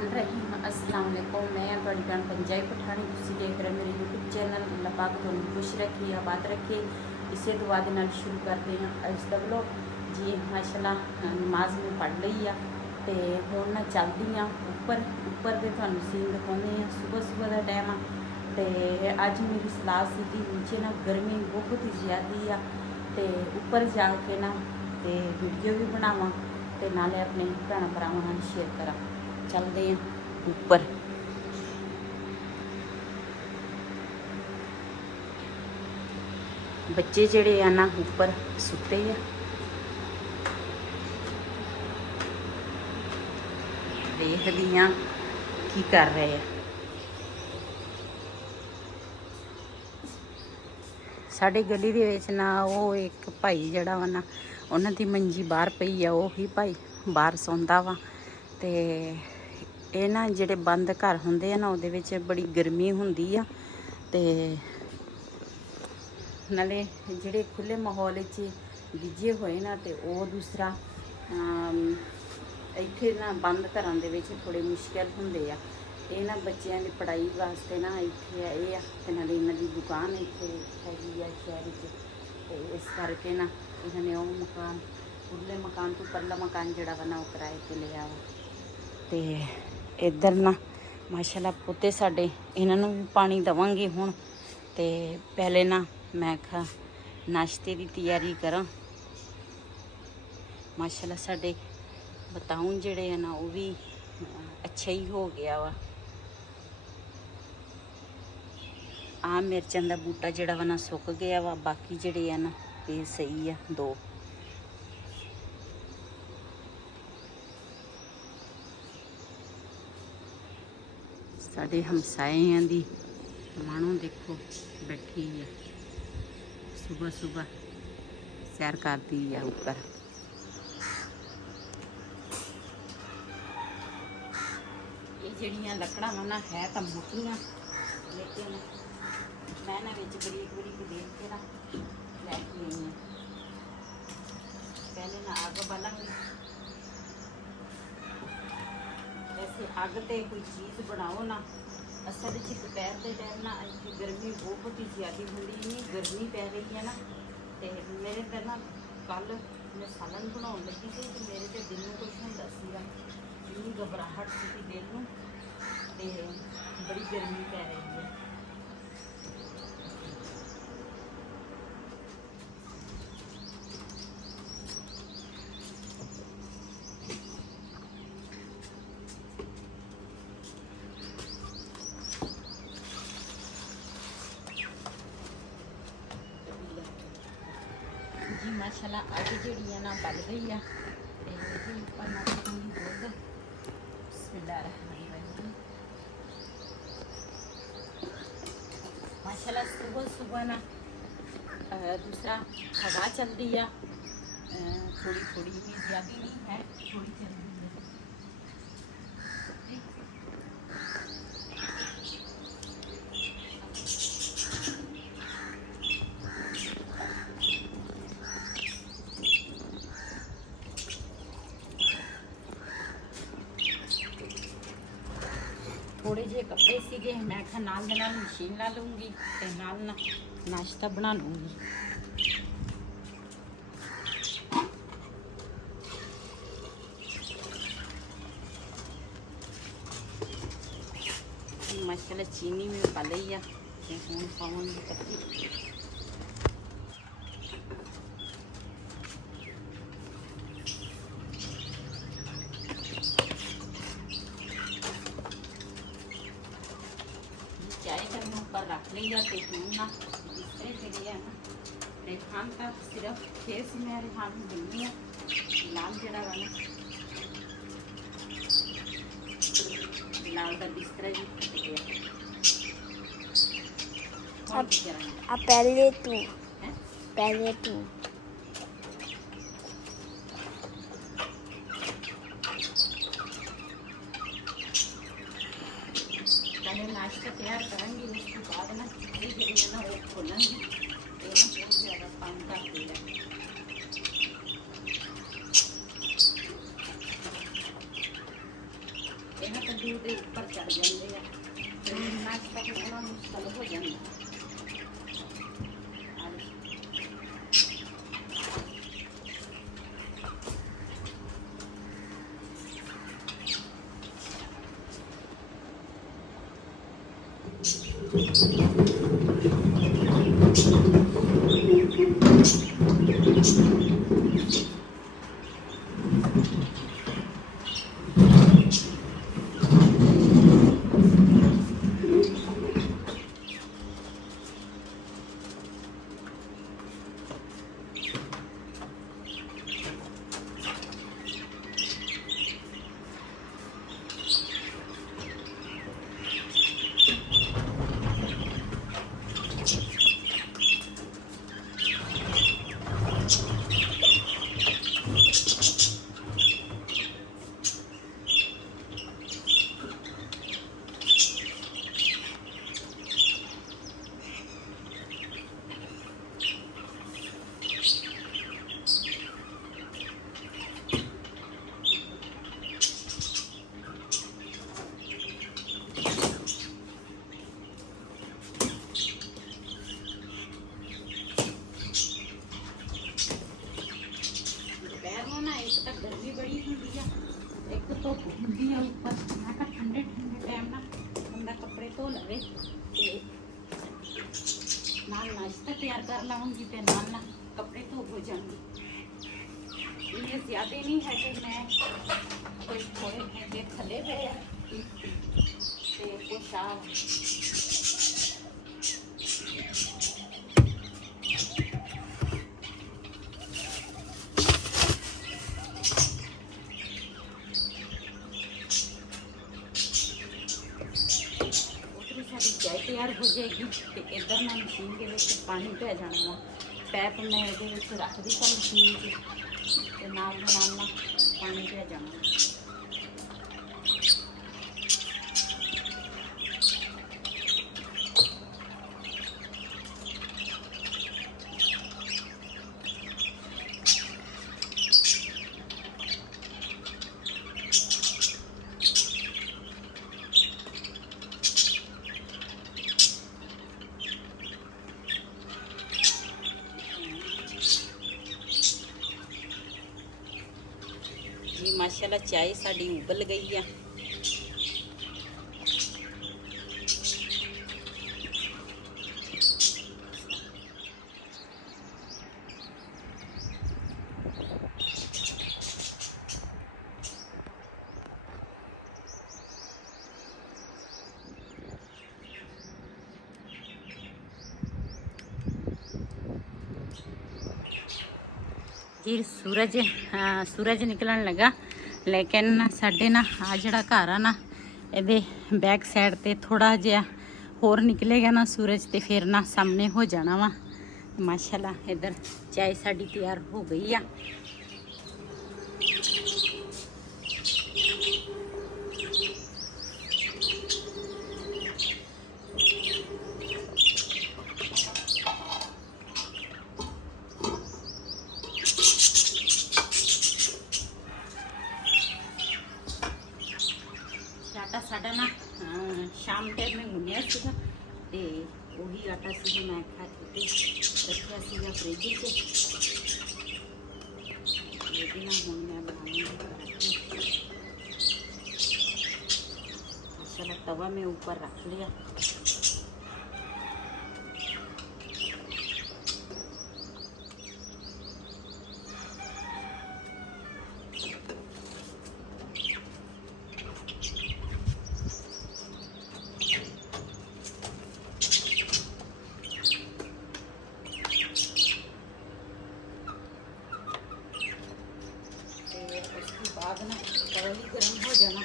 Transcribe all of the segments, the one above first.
रहमान अस्सलाम वालेकुम। मैं थोड़ी भैन पंजाबी पठानी तुसीं देख रहे मेरे यूट्यूब चैनल। अल्लाह पाक तुहानूं खुश रखे आबाद रखे। इसे दुआ दे नाल शुरू करते हैं अज दा व्लॉग जी। माशाल्लाह नमाज में पढ़ लई आ ते हुण मैं चलदी हाँ उपर दे तुहानूं सीन दिखाउने आ। सुबह का टाइम आ ते अज मेरी सलाह सी कि नीचे ना गर्मी बहुत ही ज़्यादा आ ते उपर जाके ना ते वीडियो भी बनावां ते नाले अपने भैन भरावां नाल शेयर करा। चलते हैं ऊपर। बच्चे जड़े आ ना ऊपर सुते आ। देखदी हाँ की कर रहे हैं। साडे गली दे विच ना वो एक भाई जड़ा वा ना उन्हां दी मंजी बाहर पई आ। उही भाई बाहर सौंदा वा ते ਇਹ ਨਾ ਜਿਹੜੇ ਬੰਦ ਘਰ ਹੁੰਦੇ ਆ ਨਾ ਉਹਦੇ ਵਿੱਚ ਬੜੀ ਗਰਮੀ ਹੁੰਦੀ ਆ ਤੇ ਨਾਲੇ ਜਿਹੜੇ ਖੁੱਲੇ ਮਾਹੌਲ ਵਿੱਚ ਗਿੱਜੇ ਹੋਏ ਨਾ ਤੇ ਉਹ ਦੂਸਰਾ ਇੱਥੇ ਨਾ ਬੰਦ ਘਰਾਂ ਦੇ ਵਿੱਚ ਥੋੜੇ ਮੁਸ਼ਕਿਲ ਹੁੰਦੇ ਆ। ਇਹ ਨਾ ਬੱਚਿਆਂ ਦੀ ਪੜ੍ਹਾਈ ਵਾਸਤੇ ਨਾ ਇੱਥੇ ਆਏ ਆ ਤੇ ਨਾਲੇ ਇਹਨਾਂ ਦੀ ਦੁਕਾਨ ਇੱਥੇ ਹੈਗੀ ਆ ਸ਼ਹਿਰ ਵਿੱਚ ਤੇ ਇਸ ਕਰਕੇ ਨਾ ਇਹਨਾਂ ਨੇ ਉਹ ਮਕਾਨ ਖੁੱਲੇ ਮਕਾਨ ਤੋਂ ਪਰਲਾ ਮਕਾਨ ਜਿਹੜਾ ਵਾ ਨਾ ਉਹ ਕਿਰਾਏ ਤੇ ਲਿਆ ਵਾ। ਤੇ इधर ना माशाल्लाह पोते साडे इन्हों भी पानी देवांगे हुण ते पहले ना मैं खा नाश्ते की तैयारी करा। माशाल्लाह साडे बताऊं जेड़े है ना वो भी अच्छा ही हो गया वा। आ मिर्चां दा बूटा जेड़ा वा ना सुक गया वा, बाकी जेड़े है ना ये सही है दो। साढ़े हमसाइयां दी मानो देखो बैठी है सुबह सुबह सैर करती है ऊपर। ये जड़ियाँ लकड़ा वा ना है तो मोटियां लेकिन मैं ना विच बरीक बरीक देख के ना लैके आई हैं। पहले ना अग बालांगी। वैसे अग ते कोई चीज़ बनाओ ना असल में दोपहर के टाइम ना इतनी गर्मी बहुत ही ज़्यादा होंगी। इन्नी गर्मी पै रही है ना तो मेरे तो ना कल मैं सालन बनाने लगी थी तो मेरे तो दिल में कुछ होंदा सीगा। इन्नी घबराहट सी दिल में ते बड़ी गर्मी पै रही है। जी माशाल्लाह अग जी ना बल गई है दुध। माशाल्लाह सुबह सुबह ना दूसरा हवा चल रही है थोड़ी थोड़ी भी ज़्यादा नहीं है, थोड़ी चल रही है। थोड़े जे कपड़े सीगे मैं खा नाल दे नाल मशीन ला लूँगी ते नाल ना नाश्ता बना लूँगी। माशाल्लाह चीनी में पा लई आ ते हुण पावांगी पत्ती। चाय करने ऊपर रख लिया तो क्यों ना दूसरे जगह है ना रेहान का सिर्फ फेस में रेहान दिल्ली है लाल जड़ा वा ना लाल का बिस्तरा भी फट गया। पहले तू पहले नाश्ता तैयार करेंगे उसके बाद ना खिचड़ी जड़ी है ना वो खोलेंगे तो ना बहुत ज़्यादा पानी कर देगा। ये ना कद्दू ਦੇ ਉੱਪਰ ਚੜ ਜਾਂਦੇ ਆ ਤੇ ਨਾਸ਼ਤਾ ਕਰਨਾ ਮੁਸ਼ਕਲ ਹੋ ਜਾਂਦਾ। गर्मी बड़ी होंगी एक तो होंगी उपर मैं ठंडे ठंडे टाइम ना बंदा कपड़े धो लवे नाल नाश्ता तैयार कर लाऊंगी तो नाल ना कपड़े धो हो जाएंगे। इन्ने ज़्यादा नहीं है कि मैं कुछ थोड़े घंटे थले पे कुछ आ चाय तैयार हो जाएगी तो इधर ना मशीन के पानी पै जाना वा पैप मैं ये रख दिता मशीन से नाल ना पानी पै जाना। जी माशाल्लाह चाय साड़ी उबल गई है। जी सूरज निकलन लगा लेकिन साडे ना आ जिहड़ा घर आ ना इहदे बैक साइड ते थोड़ा जिहा होर निकलेगा ना सूरज ते फिर ना सामने हो जाना वा। माशाल्लाह इधर चाय साडी तैयार हो गई आ। आटा साडा ना शाम टाइम में गुनिया सीगा ते वही आटा सीगा मैं खा के रखिया सीगा फ्रिज ये भी ना हुण मैं बनाऊंगी। माशाल्लाह तवा में ऊपर रख लिया। बाद ना तवा ही गर्म हो जाना।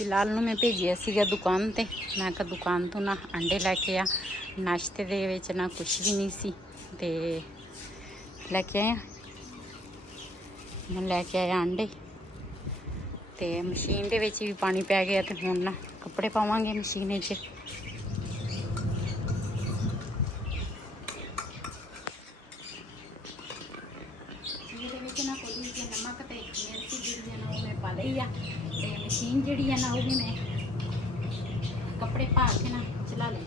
ਬਿਲਾਲ ਨੂੰ ਮੈਂ ਭੇਜਿਆ ਸੀਗਾ ਦੁਕਾਨ ਤੇ। ਮੈਂ ਕਿਹਾ ਦੁਕਾਨ ਤੋਂ ਨਾ ਅੰਡੇ ਲੈ ਕੇ ਆ। ਨਾਸ਼ਤੇ ਦੇ ਵਿੱਚ ਨਾ ਕੁਛ ਵੀ ਨਹੀਂ ਸੀ ਤੇ ਲੈ ਕੇ ਆਇਆ। ਮੈਂ ਲੈ ਕੇ ਆਇਆ ਅੰਡੇ ਤੇ ਮਸ਼ੀਨ ਦੇ ਵਿੱਚ ਵੀ ਪਾਣੀ ਪੈ ਗਿਆ ਤੇ ਹੁਣ ਨਾ ਕੱਪੜੇ ਪਾਵਾਂਗੇ ਮਸ਼ੀਨ ਵਿੱਚ। ਇਹਦੇ ਵਿੱਚ ਨਾ ਕੋਈ ਜਿਹੀ ਨਮਕ ਤੇ ਮਿਰਚ ਜਿਹੜੀ ਹੈ ਨਾ ਉਹ ਮੈਂ ਪਾ ਲਈ ਆ ਤੇ ਮਸ਼ੀਨ ਜਿਹੜੀ ਹੈ ਨਾ ਉਹ ਵੀ ਮੈਂ ਕੱਪੜੇ ਪਾ ਕੇ ਨਾ ਚਲਾ ਲਈ।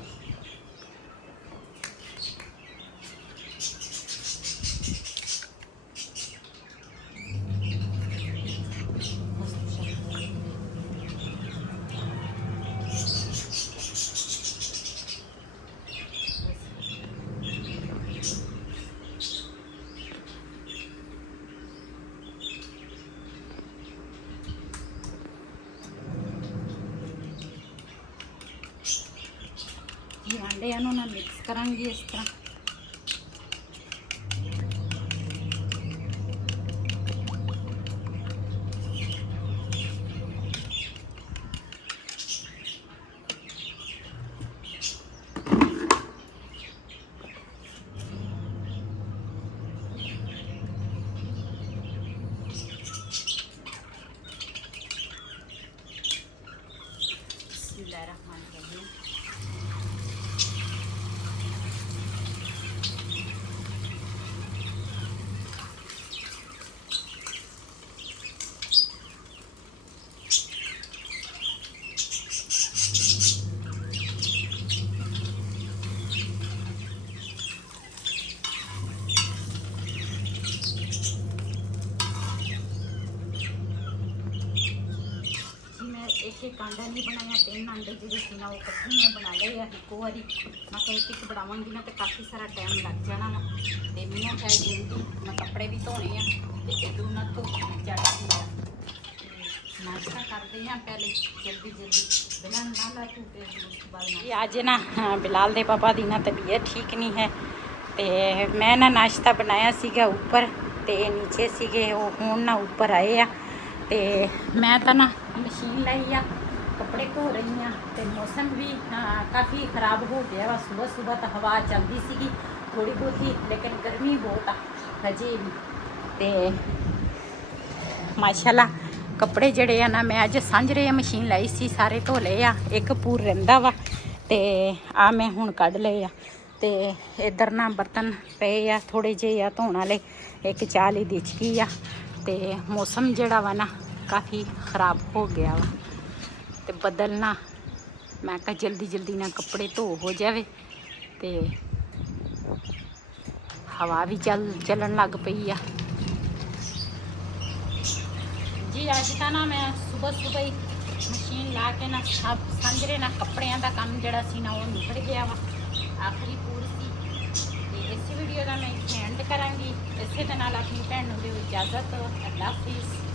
अंडे ना मिक्स करांगी इस तरह। बिस्मिल्लाहिर्रहमानिर्रहीम। एक अंडा नहीं बनाया, 3 अंडे जो ना वो कट्ठे मैं बना ले एको बारी। मैं कल एक बनावांगी ना तो काफ़ी सारा टाइम लग जाना वा। तो मैंने है जल्दी मैं कपड़े भी धोने हैं तो इधर ना धो चढ़ती है। नाश्ता करते हैं पहले जल्दी जल्दी बिना ना ला टूटे। उसके बाद आज ना बिलाल दे पापा दी ना तबीयत ठीक नहीं है तो मैं ना नाश्ता बनाया सीगा ऊपर तो नीचे सीगे वो हुण ना ऊपर आए आ। तो मैं तो ना मशीन लाई आ कपड़े धो रही हाँ। तो मौसम भी काफ़ी ख़राब हो गया वा। सुबह सुबह तो हवा चलती सी थोड़ी बहुत ही लेकिन गर्मी बहुत आ हजे भी। तो माशाल्लाह कपड़े जड़े आ ना मैं अज सांझरे मशीन लाई सी सारे धो ले आ। एक पूर रहिंदा वा ते आ मैं हुण कढ़ ले आ। ते इधर ना बर्तन पे आ थोड़े जे आ धोने वाले। एक चाल ही दिचकी आ ते मौसम जड़ा वा ना काफ़ी ख़राब हो गया वा। ते बदलना मैं कहा जल्दी जल्दी ना कपड़े धो हो जाए। तो हवा भी चलन लग पई आ जी। अज तो ना मैं सुबह सुबह ही मशीन ला के ना सब सांझरे ना कपड़ियां दा काम जड़ा सी ना वो निकल गया वा। आखिरी पूरी सी ते इस वीडियो का मैं एंड करांगी। इसे दे नाल अपनी भैन नूं दिओ इजाजत। अल्लाह हाफिज़।